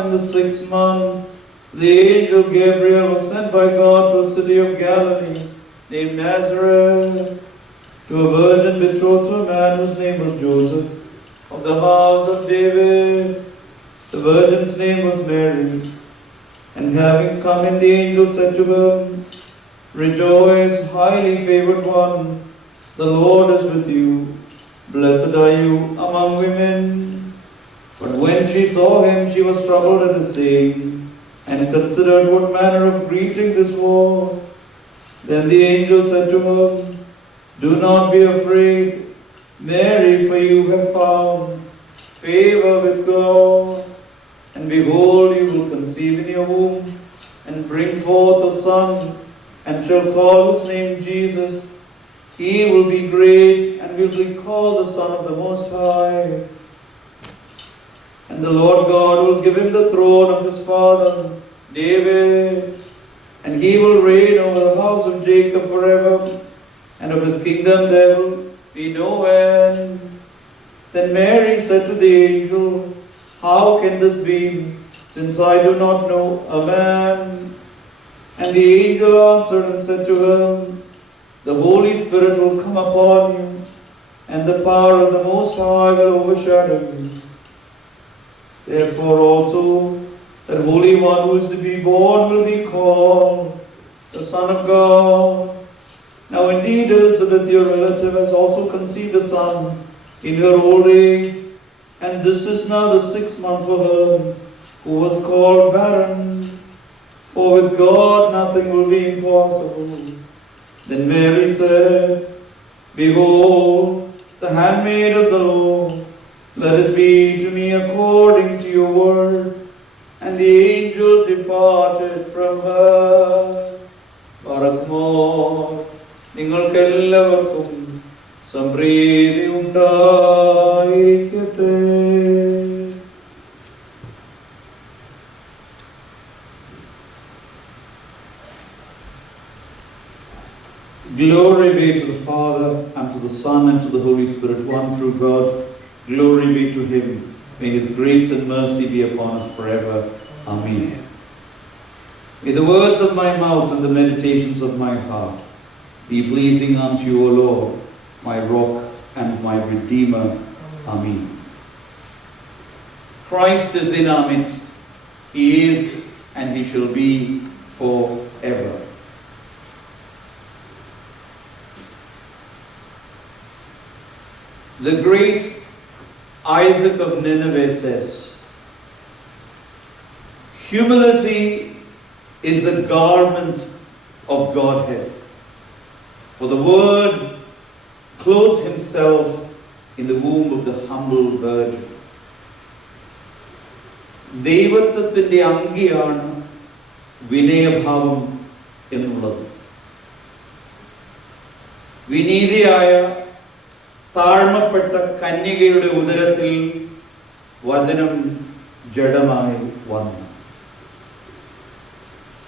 in the 6th month, the angel Gabriel was sent by God to a city of Galilee named Nazareth, to a virgin betrothed to a man whose name was Joseph, of the house of David. The virgin's name was Mary. And having come in, the angel said to her, "Rejoice, highly favored one, the Lord is with you. Blessed are you among women." But when she saw him, she was troubled at his saying, and considered what manner of greeting this was. Then the angel said to her, "Do not be afraid, Mary, for you have found favor with God. And behold, you will conceive in your womb, and bring forth a son, and shall call his name Jesus. He will be great, and will be called the Son of the Most High. And the Lord God will give him the throne of his father David, and he will reign over the house of Jacob forever, and of his kingdom there will be no end." Then Mary said to the angel, "How can this be, since I do not know a man?" And the angel answered and said to her, "The Holy Spirit will come upon you, and the power of the Most High will overshadow you. Therefore also, that Holy One who is to be born will be called the Son of God. Now indeed Elizabeth, your relative, has also conceived a son in her old age, and this is now the 6th month for her, who was called barren. For with God nothing will be impossible." Then Mary said, "Behold, the handmaid of the Lord, let it be to me according to your word." And the angel departed from her. Barakmor, നിങ്ങൾക്കെല്ലാവർക്കും സംപ്രീതി ഉണ്ടായിരിക്കട്ടെ. Glory be to the Father, and to the Son, and to the Holy Spirit, one true God. Glory be to him. May his grace and mercy be upon us forever. Amen. May the words of my mouth and the meditations of my heart be pleasing unto you, O Lord, my rock and my redeemer. Amen. Christ is in our midst. He is, and he shall be forever. The great Isaac of Nineveh says, "Humility is the garment of Godhead. For the Word clothed himself in the womb of the humble virgin." ദൈവത്വത്തിൻ്റെ അങ്കിയാണ് വിനയഭാവം എന്നുള്ളത്. വിനീതിയായ താഴ്മപ്പെട്ട കന്യകയുടെ ഉദരത്തിൽ വചനം ജഡമായി വന്നു.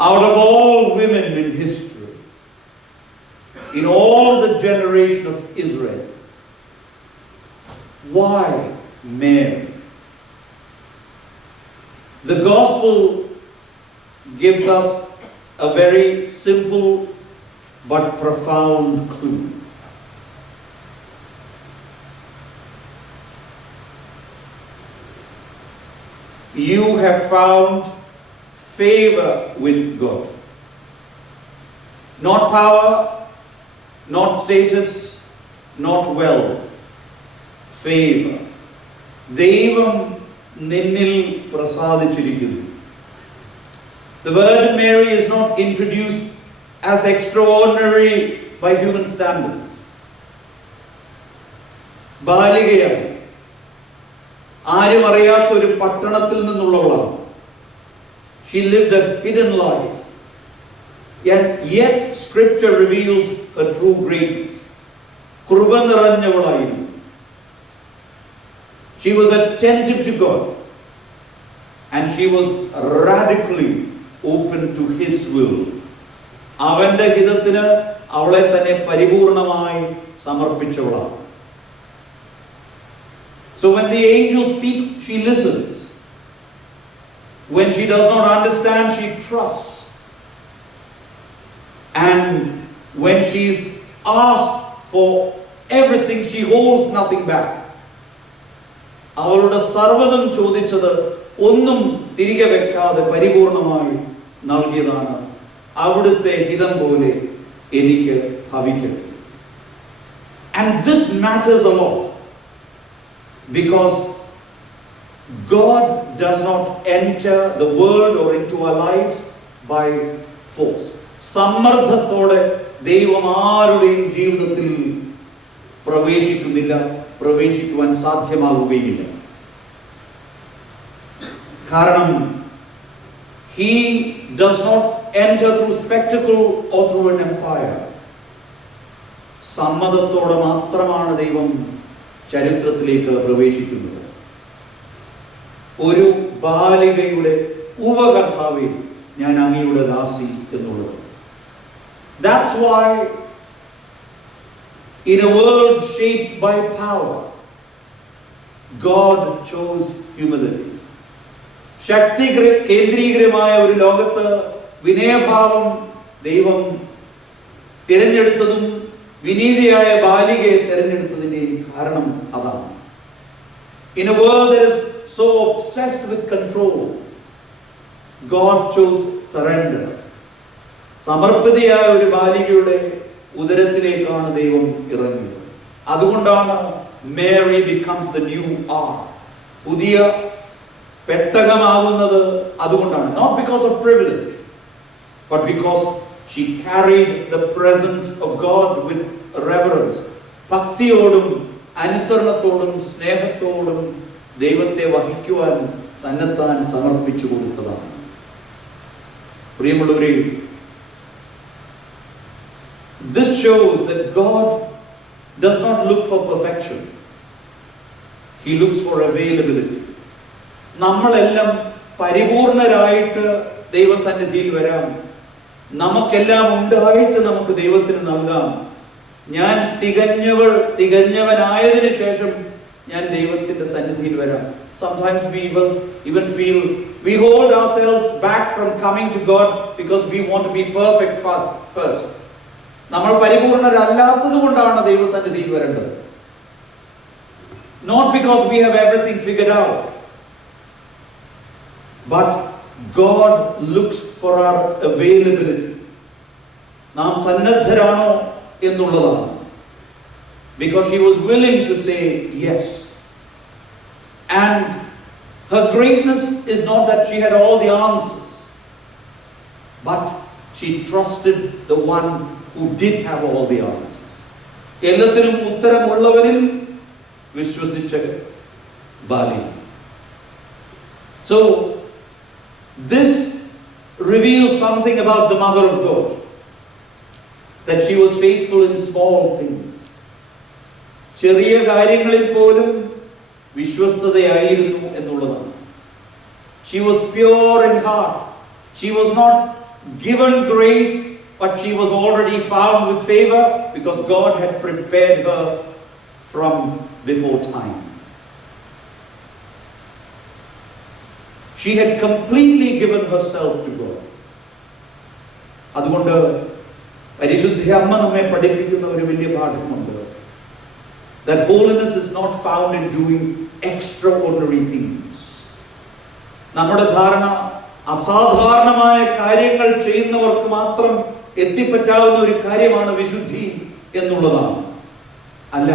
Out of all women in history, in all the generation of Israel, why Mary? The gospel gives us a very simple but profound clue. You have found favor with God. Not power, not status, not wealth. Favor. ദൈവം നിന്നിൽ പ്രസാദിച്ചിരിക്കുന്നു. The Virgin Mary is not introduced as extraordinary by human standards. ബാലികയാണ്. ആരും അറിയാത്ത ഒരു പട്ടണത്തിൽ നിന്നുള്ളവളാണ്. She lived a hidden life. Yet Scripture reveals her true greatness. കൃപ നിറഞ്ഞവളായിരുന്നു. She was attentive to God, and she was radically open to His will. അവന്റെ ഹിതത്തിന് അവളെ തന്നെ പരിപൂർണമായി സമർപ്പിച്ചവളാണ്. So when the angel speaks, she listens. When she does not understand, she trusts. And when she is asked for everything, she holds nothing back. അവളുടെ സർവ്വതും ചോദിച്ചത് ഒന്നും തിരികെ വെക്കാതെ പരിപൂർണമായി നൽകിയതാണ്. അവിടുത്തെ ഹിതം പോലെ എനിക്ക് ഭവിക്കട്ടെ. And this matters a lot, because God does not enter the world or into our lives by force. സമ്മർദ്ദത്തോടെ ദൈവം ആരുടെയും ജീവിതത്തിൽ പ്രവേശിക്കുന്നില്ല, പ്രവേശിക്കുവാൻ സാധ്യമാകുകയില്ല. കാരണം He does not enter through spectacle or through an empire. സമ്മതത്തോടെ മാത്രമാണ് ദൈവം ചരിത്രത്തിലേക്ക് പ്രവേശിക്കുന്നത്. ഒരു ബാലികയുടെ ഉപകർത്താവേ, ഞാൻ അങ്ങയുടെ ദാസി എന്നുള്ളത്. That's why in a world shaped by power, God chose humility. ശക്തി കേന്ദ്രീകരമായ ഒരു ലോകത്ത് വിനയഭാവം ദൈവം തിരഞ്ഞെടുത്തതും വിനീതിയായ ബാലികയെ തിരഞ്ഞെടുത്തതിൻ്റെയും കാരണം അതാണ്. In a world that is so obsessed with control, God chose surrender. സമർപ്പിതയായ ഒരു ബാലികയുടെ ഉദരത്തിലേക്കാണ് ദൈവം ഇറങ്ങിയത്. അതുകൊണ്ടാണ് Mary becomes the new ark. പുതിയ പെട്ടകമാവുന്നത് അതുകൊണ്ടാണ്. Not because of privilege, but because she carried the presence of God with reverence. ഭക്തിയോടും അനുസരണത്തോടും സ്നേഹത്തോടും ദൈവത്തെ വഹിക്കുവാൻ തന്നെത്താൻ സമർപ്പിച്ചു കൊടുത്തതാണ്. പ്രിയമുള്ളവരെ, this shows that God does not look for perfection. He looks for availability. നമ്മളെല്ലാം പരിപൂർണരായിട്ട് ദൈവസന്നിധിയിൽ വരാം. നമുക്കെല്ലാം ഉണ്ടായിട്ട് നമുക്ക് ദൈവത്തിന് നൽകാം. ഞാൻ തികഞ്ഞവനായതിനു ശേഷം ഞാൻ ദൈവത്തിന്റെ സന്നിധിയിൽ വരാം. Sometimes we even feel we hold ourselves back from coming to God because we want to be perfect first. നമ്മൾ പരിപൂർണരല്ലാത്തത് കൊണ്ടാണ് ദൈവസന്നിധിയിൽ വരേണ്ടത്. Not because we have everything figured out, but God looks for our availability. നാം സന്നദ്ധരാണോ എന്നുള്ളതാണ്. Because she was willing to say yes. And her greatness is not that she had all the answers, but she trusted the one who did have all the answers. എല്ലാത്തിനും ഉത്തരമുള്ളവനിൽ വിശ്വസിച്ച Bali. So this reveals something about the mother of God, that she was faithful in small things. ചെറിയ കാര്യങ്ങളിൽ പോലും വിശ്വസ്തയായിരുന്നു എന്നുള്ളതാണ്. She was pure in heart. She was not given grace, but she was already found with favor because God had prepared her from before time. She had completely given herself to God. അതുകൊണ്ട് പരിശുദ്ധ അമ്മ നമ്മെ പഠിപ്പിക്കുന്ന ഒരു വലിയ പാഠമുണ്ട്. That holiness is not found in doing extraordinary things. നമ്മുടെ ധാരണ അസാധാരണമായ കാര്യങ്ങൾ ചെയ്യുന്നവർക്ക് മാത്രം എത്തിപ്പറ്റാവുന്ന ഒരു കാര്യമാണ് വിശുദ്ധി എന്നുള്ളതാണ്. അല്ല,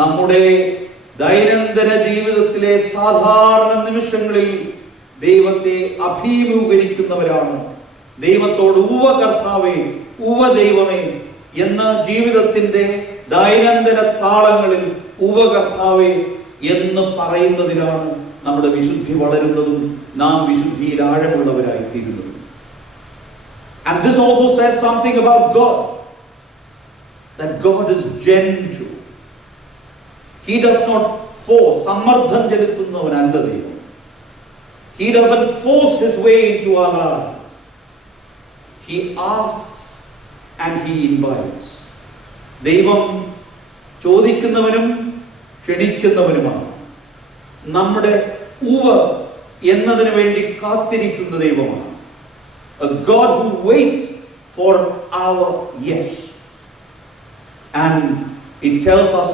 നമ്മുടെ ദൈനംദിന ജീവിതത്തിലെ സാധാരണ നിമിഷങ്ങളിൽ ദൈവത്തെ അഭിമുഖീകരിക്കുന്നവരാണ് ദൈവത്തോട് ഉവ്വ കർത്താവേ, ഉവ്വ ദൈവമേ എന്ന് ജീവിതത്തിന്റെ ദൈനംദിന താളങ്ങളിൽ ഉവ്വ കർത്താവേ എന്ന് പറയുന്നതിനാണ് നമ്മുടെ വിശുദ്ധി വളരുന്നതും നാം വിശുദ്ധിയിൽ ആഴമുള്ളവരായി തീരുന്നതും. And this also says something about God, that God is gentle. He does not force, സമ്മർദ്ദം ചെലുത്തുന്നവനല്ല ദൈവം. He doesn't force his way into our lives. He asks and he invites. ദൈവം ചോദിക്കുന്നവനും ക്ഷണിക്കുന്നവനുമാണ്. നമ്മുടെ ഉവ്വ് എന്നതിന് വേണ്ടി കാത്തിരിക്കുന്ന ദൈവമാണ്. A God who waits for our yes. And it tells us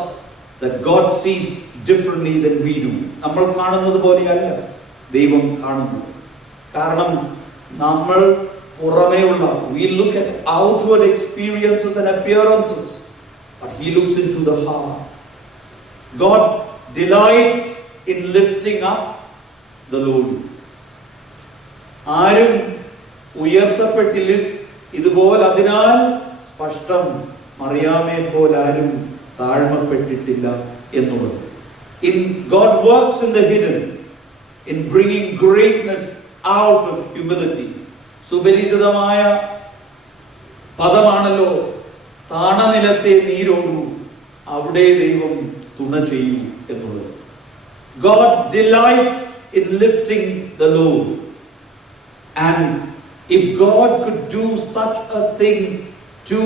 that God sees differently than we do. നമ്മൾ കാണുന്നത് പോലെയല്ല ദൈവം കാണുന്നത്. കാരണം നമ്മൾ പുറമേയുള്ള, we look at outward experiences and appearances, but he looks into the heart. God delights in lifting up the lowly. ആരും ഉയർത്തപ്പെട്ടില്ല ഇതുപോലെ, അതിനാൽ സ്പഷ്ടം മറിയാമയെ പോലെ ആരും താഴ്മപ്പെട്ടിട്ടില്ല എന്നുള്ളത്. God works in the hidden, in bringing greatness out of humility. സുപരിചിതമായ പദമാണല്ലോ, താണനിലത്തെ നീരോടൂ, അവിടെ ദൈവം തുണ ചെയ്യൂ എന്നുള്ളത്. God delights in lifting the low. And if God could do such a thing to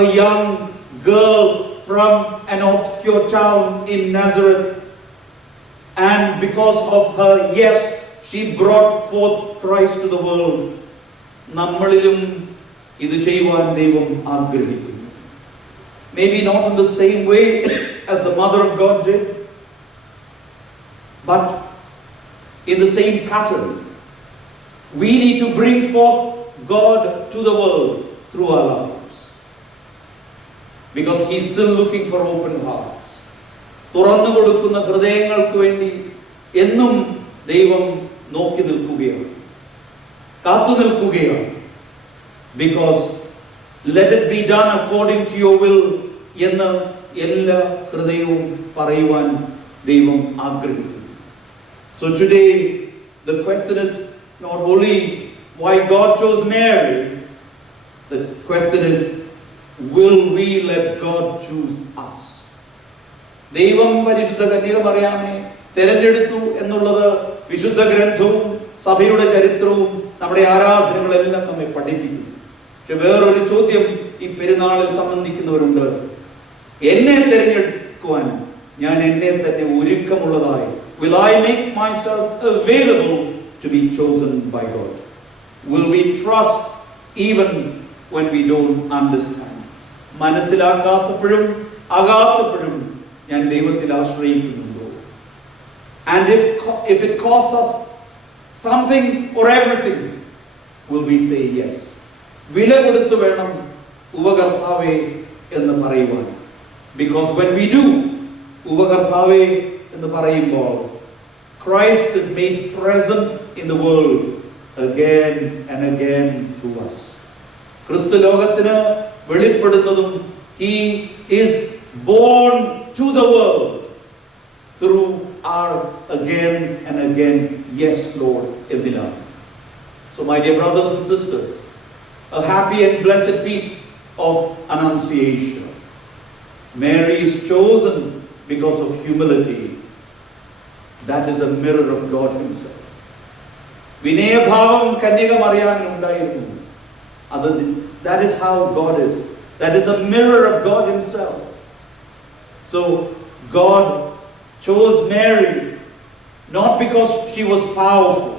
a young girl from an obscure town in Nazareth, and because of her yes, she brought forth Christ to the world, നമ്മളിലും ഇത് ചെയ്യുവാൻ ദൈവം ആഗ്രഹിക്കുന്നു. Maybe not in the same way as the mother of God did, but in the same pattern. We need to bring forth God to the world through our lives, because he is still looking for open hearts. തുറന്നു കൊടുക്കുന്ന ഹൃദയങ്ങൾക്ക് വേണ്ടി എന്നും ദൈവം നോക്കി നിൽക്കുകയാണ്, കാത്തു നിൽക്കുകയാണ്. Because let it be done according to your will എന്ന് എല്ലാ ഹൃദയവും പറയുവാൻ ദൈവം ആഗ്രഹിക്കുന്നു. So today the question is not only why God chose Mary, the question is, will we let God choose us? ദൈവം പരിശുദ്ധ കന്യക മറിയാമിനെ തിരഞ്ഞെടുത്തു എന്നുള്ളത് വിശുദ്ധ ഗ്രന്ഥവും സഭയുടെ ചരിത്രവും നമ്മുടെ ആരാധനകളെല്ലാം നമ്മെ പഠിപ്പിക്കുന്നു. പക്ഷെ വേറൊരു ചോദ്യം ഈ പെരുന്നാളിൽ സംബന്ധിക്കുന്നവരുണ്ട്. എന്നെ തിരഞ്ഞെടുക്കുവാൻ ഞാൻ എന്നെ തന്നെ ഒരുക്കമുള്ളതായി, will I make myself available to be chosen by God? Will we trust even when we don't understand? മനസ്സിലാക്കാത്തപ്പോഴും ആകാത്തപ്പോഴും ഞാൻ ദൈവത്തിൽ ആശ്രയിക്കുന്നുണ്ടോ? And if it costs us something or everything, will we say yes? വില കൊടുത്തു വേണം ഉപകർത്താവേ എന്ന് പറയുവാൻ. Because when we do ഉപകർത്താവേ എന്ന് പറയുമ്പോൾ, Christ is made present in the world again and again to us. ക്രിസ്തു ലോകത്തിന് വെളിപ്പെടുന്നതും he is born to the world through our again and again yes Lord എന്തിനാണ്. So my dear brothers and sisters, a happy and blessed feast of Annunciation. Mary is chosen because of humility. That is a mirror of God himself. വിനയഭാവം കന്യക മറിയാമിന് ഉണ്ടായിരുന്നു. That is how God is. That is a mirror of God himself. So God chose Mary not because she was powerful,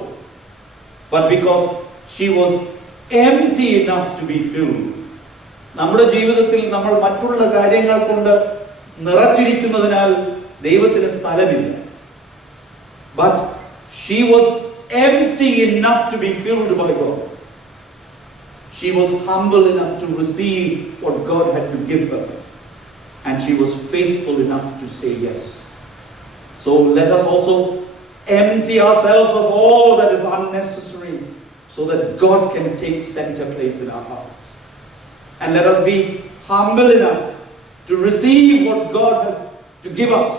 but because she was empty enough to be filled. നമ്മുടെ ജീവിതത്തിൽ നമ്മൾ മറ്റുള്ള കാര്യങ്ങൾ കൊണ്ട് നിറച്ചിരിക്കുന്നതിനാൽ ദൈവത്തിന് സ്ഥലമില്ല. But she was empty enough to be filled by God. She was humble enough to receive what God had to give her. And she was faithful enough to say yes. So let us also empty ourselves of all that is unnecessary, so that God can take center place in our hearts. And let us be humble enough to receive what God has to give us,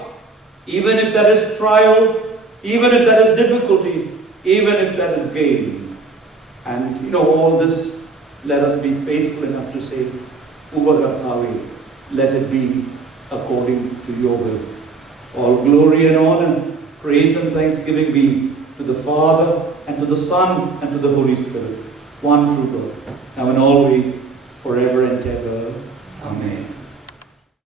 even if that is trials, even if that is difficulties, even if that is gain. And all this, let us be faithful enough to say, Uvagathavi, let it be according to your will. All glory and honor, praise and thanksgiving be to the Father and to the Son and to the Holy Spirit, one true God, now and always, forever and ever. Amen.